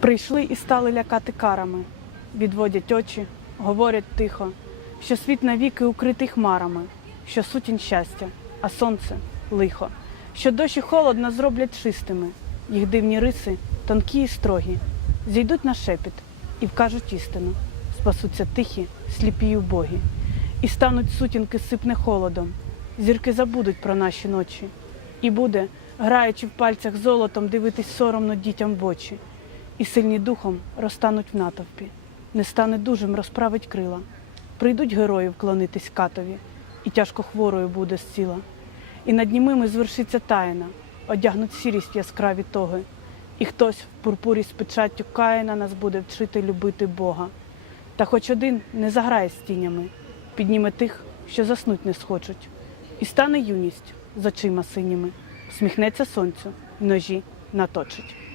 Прийшли і стали лякати карами, відводять очі, говорять тихо, що світ навіки укритий хмарами, що сутінь щастя, а сонце лихо, що дощ і холод нас зроблять чистими, їх дивні риси, тонкі і строгі, зійдуть на шепіт і вкажуть істину, спасуться тихі, сліпі й убогі, і стануть сутінки сипне холодом, зірки забудуть про наші ночі, і буде, граючи в пальцях золотом, дивитись соромно дітям в очі і сильні духом розтануть в натовпі, не стане дужим розправить крила. Прийдуть герої вклонитись катові, і тяжко хворою буде зціла. І над німими звершиться таїна, одягнуть сірість яскраві тоги, і хтось в пурпурі з печаттю Каїна нас буде вчити любити Бога. Та хоч один не заграє з тінями, підніме тих, що заснуть не схочуть, і стане юність з очима синіми, всміхнеться сонцю, ножі наточить.